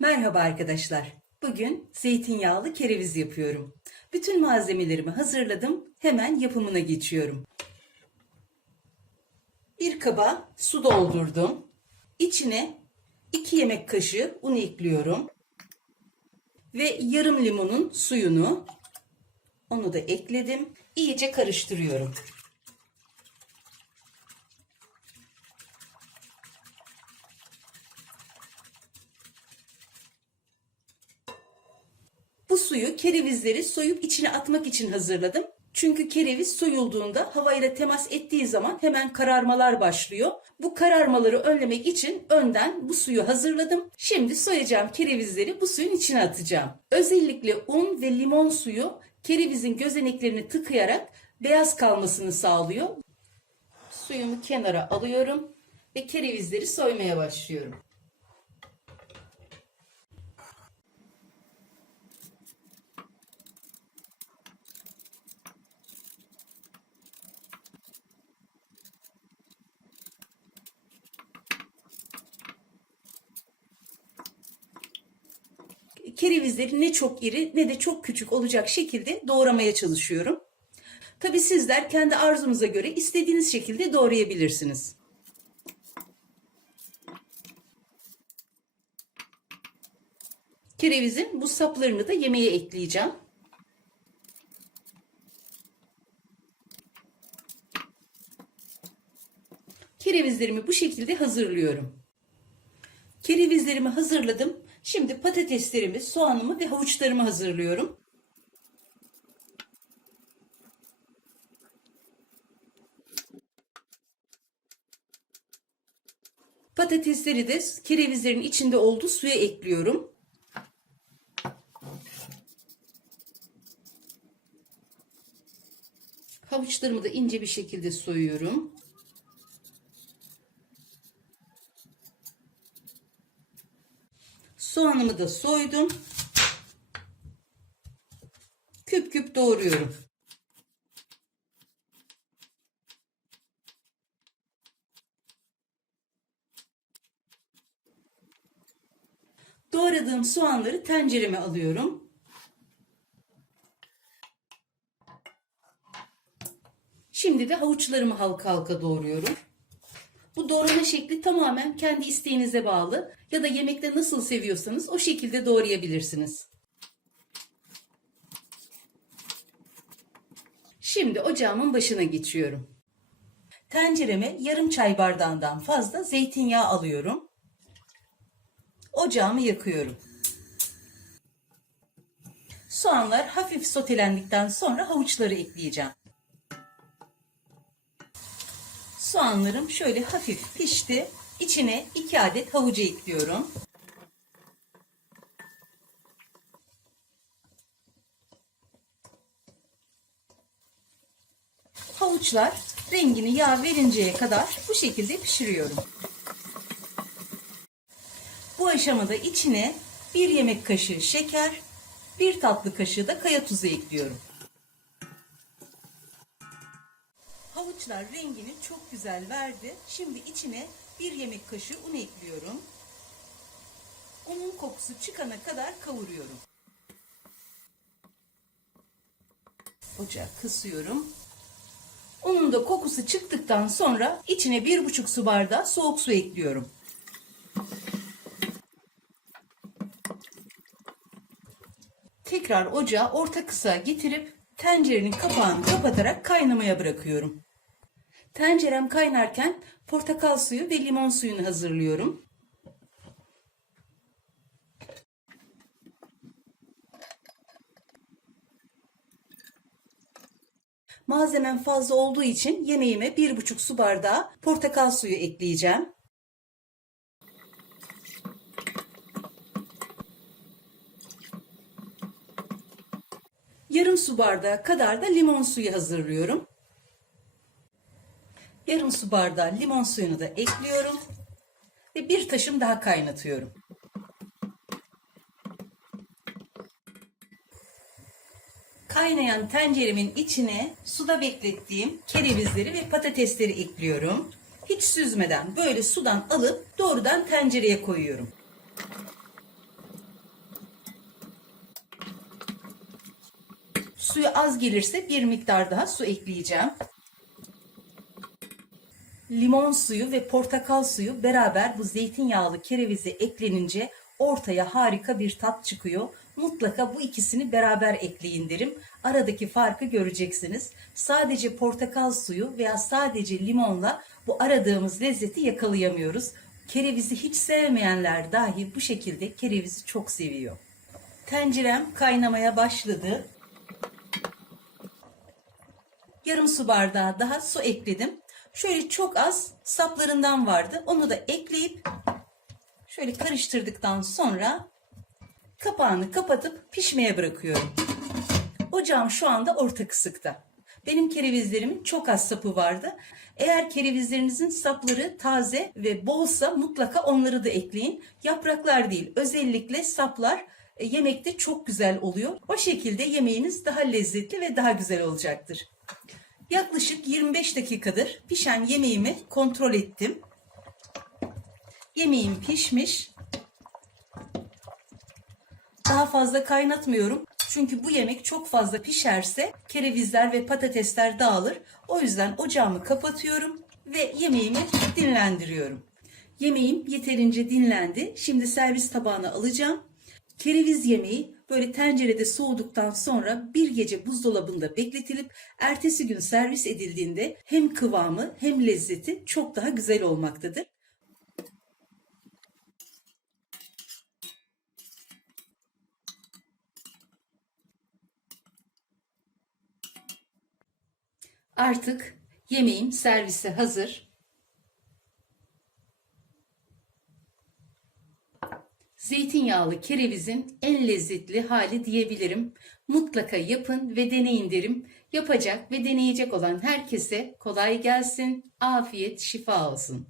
Merhaba arkadaşlar. Bugün zeytinyağlı kereviz yapıyorum. Bütün malzemelerimi hazırladım. Hemen yapımına geçiyorum. Bir kaba su doldurdum. İçine 2 yemek kaşığı un ekliyorum. Ve yarım limonun suyunu onu da ekledim. İyice karıştırıyorum. Suyu kerevizleri soyup içine atmak için hazırladım. Çünkü kereviz soyulduğunda havayla temas ettiği zaman hemen kararmalar başlıyor. Bu kararmaları önlemek için önden bu suyu hazırladım. Şimdi soyacağım kerevizleri bu suyun içine atacağım. Özellikle un ve limon suyu kerevizin gözeneklerini tıkayarak beyaz kalmasını sağlıyor. Suyumu kenara alıyorum ve kerevizleri soymaya başlıyorum. Kerevizleri ne çok iri ne de çok küçük olacak şekilde doğramaya çalışıyorum. Tabi sizler kendi arzunuza göre istediğiniz şekilde doğrayabilirsiniz. Kerevizin bu saplarını da yemeğe ekleyeceğim. Kerevizlerimi bu şekilde hazırlıyorum. Kerevizlerimi hazırladım. Şimdi patateslerimi, soğanımı ve havuçlarımı hazırlıyorum. Patatesleri de kerevizlerin içinde olduğu suya ekliyorum. Havuçlarımı da ince bir şekilde soyuyorum. Soğanımı da soydum. Küp küp doğruyorum. Doğradığım soğanları tencereme alıyorum. Şimdi de havuçlarımı halka halka doğruyorum. Bu doğrama şekli tamamen kendi isteğinize bağlı ya da yemekte nasıl seviyorsanız o şekilde doğrayabilirsiniz. Şimdi ocağımın başına geçiyorum. Tencereme yarım çay bardağından fazla zeytinyağı alıyorum. Ocağımı yakıyorum. Soğanlar hafif sotelendikten sonra havuçları ekleyeceğim. Soğanlarım şöyle hafif pişti. İçine 2 adet havucu ekliyorum. Havuçlar rengini yağ verinceye kadar bu şekilde pişiriyorum. Bu aşamada içine 1 yemek kaşığı şeker, 1 tatlı kaşığı da kaya tuzu ekliyorum. Havuçlar rengini çok güzel verdi. Şimdi içine bir yemek kaşığı un ekliyorum. Unun kokusu çıkana kadar kavuruyorum. Ocağı kısıyorum. Unun da kokusu çıktıktan sonra içine bir buçuk su bardağı soğuk su ekliyorum. Tekrar ocağı orta kısa getirip tencerenin kapağını kapatarak kaynamaya bırakıyorum. Tencerem kaynarken portakal suyu ve limon suyunu hazırlıyorum. Malzemem fazla olduğu için yemeğime bir buçuk su bardağı portakal suyu ekleyeceğim. Yarım su bardağı kadar da limon suyu hazırlıyorum. Yarım su bardağı limon suyunu da ekliyorum. Ve bir taşım daha kaynatıyorum. Kaynayan tenceremin içine suda beklettiğim kerevizleri ve patatesleri ekliyorum. Hiç süzmeden böyle sudan alıp doğrudan tencereye koyuyorum. Suyu az gelirse bir miktar daha su ekleyeceğim. Limon suyu ve portakal suyu beraber bu zeytinyağlı kerevize eklenince ortaya harika bir tat çıkıyor. Mutlaka bu ikisini beraber ekleyin derim. Aradaki farkı göreceksiniz. Sadece portakal suyu veya sadece limonla bu aradığımız lezzeti yakalayamıyoruz. Kerevizi hiç sevmeyenler dahi bu şekilde kerevizi çok seviyor. Tencerem kaynamaya başladı. Yarım su bardağı daha su ekledim. Şöyle çok az saplarından vardı. Onu da ekleyip şöyle karıştırdıktan sonra kapağını kapatıp pişmeye bırakıyorum. Ocağım şu anda orta kısıkta. Benim kerevizlerimin çok az sapı vardı. Eğer kerevizlerinizin sapları taze ve bolsa mutlaka onları da ekleyin. Yapraklar değil, özellikle saplar e, yemekte çok güzel oluyor. O şekilde yemeğiniz daha lezzetli ve daha güzel olacaktır. Yaklaşık 25 dakikadır pişen yemeğimi kontrol ettim. Yemeğim pişmiş. Daha fazla kaynatmıyorum. Çünkü bu yemek çok fazla pişerse kerevizler ve patatesler dağılır. O yüzden ocağımı kapatıyorum ve yemeğimi dinlendiriyorum. Yemeğim yeterince dinlendi. Şimdi servis tabağına alacağım. Kereviz yemeği böyle tencerede soğuduktan sonra bir gece buzdolabında bekletilip ertesi gün servis edildiğinde hem kıvamı hem lezzeti çok daha güzel olmaktadır. Artık yemeğim servise hazır. Zeytinyağlı kerevizin en lezzetli hali diyebilirim. Mutlaka yapın ve deneyin derim. Yapacak ve deneyecek olan herkese kolay gelsin, afiyet, şifa olsun.